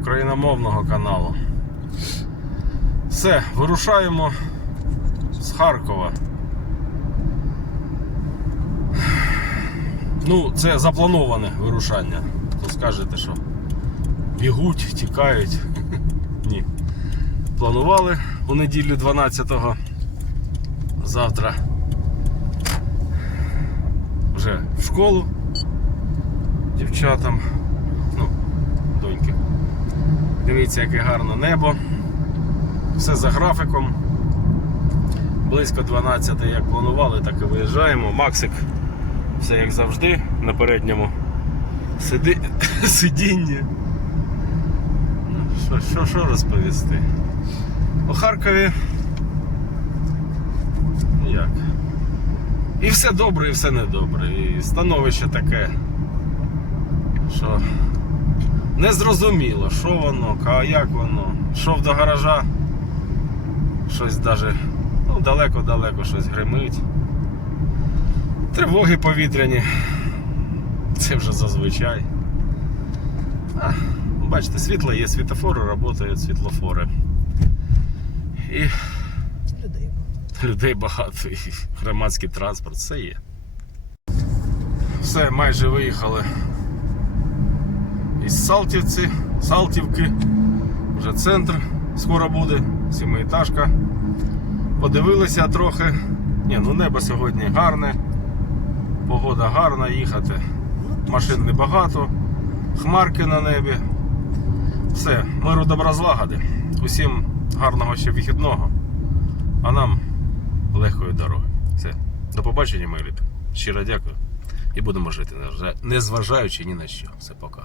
україномовного каналу. Все, вирушаємо з Харкова. Ну, це заплановане вирушання. То скажете, що бігуть, тікають. Ні. Планували у неділю 12-го. Завтра вже в школу дівчатам. Ну, доньки. Дивіться, яке гарне небо. Все за графіком. Близько 12 як планували, так і виїжджаємо. Максик, все як завжди, на передньому сиди... сидінні. Ну, Що, що, що розповісти? У Харкові. Як? І все добре, і все недобре. І становище таке, що незрозуміло, що воно, ка- як воно. Шов до гаража, щось даже, ну, далеко-далеко щось гримить. Тривоги повітряні. Це вже зазвичай. А, бачите, світло є, світофори, працюють світлофори. І Людей багато. людей багато, і громадський транспорт, все є. Все, майже виїхали із Салтівці, Салтівки, вже центр скоро буде, сімиэтажка. Подивилися трохи. Ні, ну небо сьогодні гарне, погода гарна, їхати. Машин небагато, хмарки на небі. Все, миру добра злагоди. Усім гарного ще вихідного. А нам легкої дороги. Все. До побачення, мої любі. Щиро дякую. І будемо жити, незважаючи ні на що. Все пока.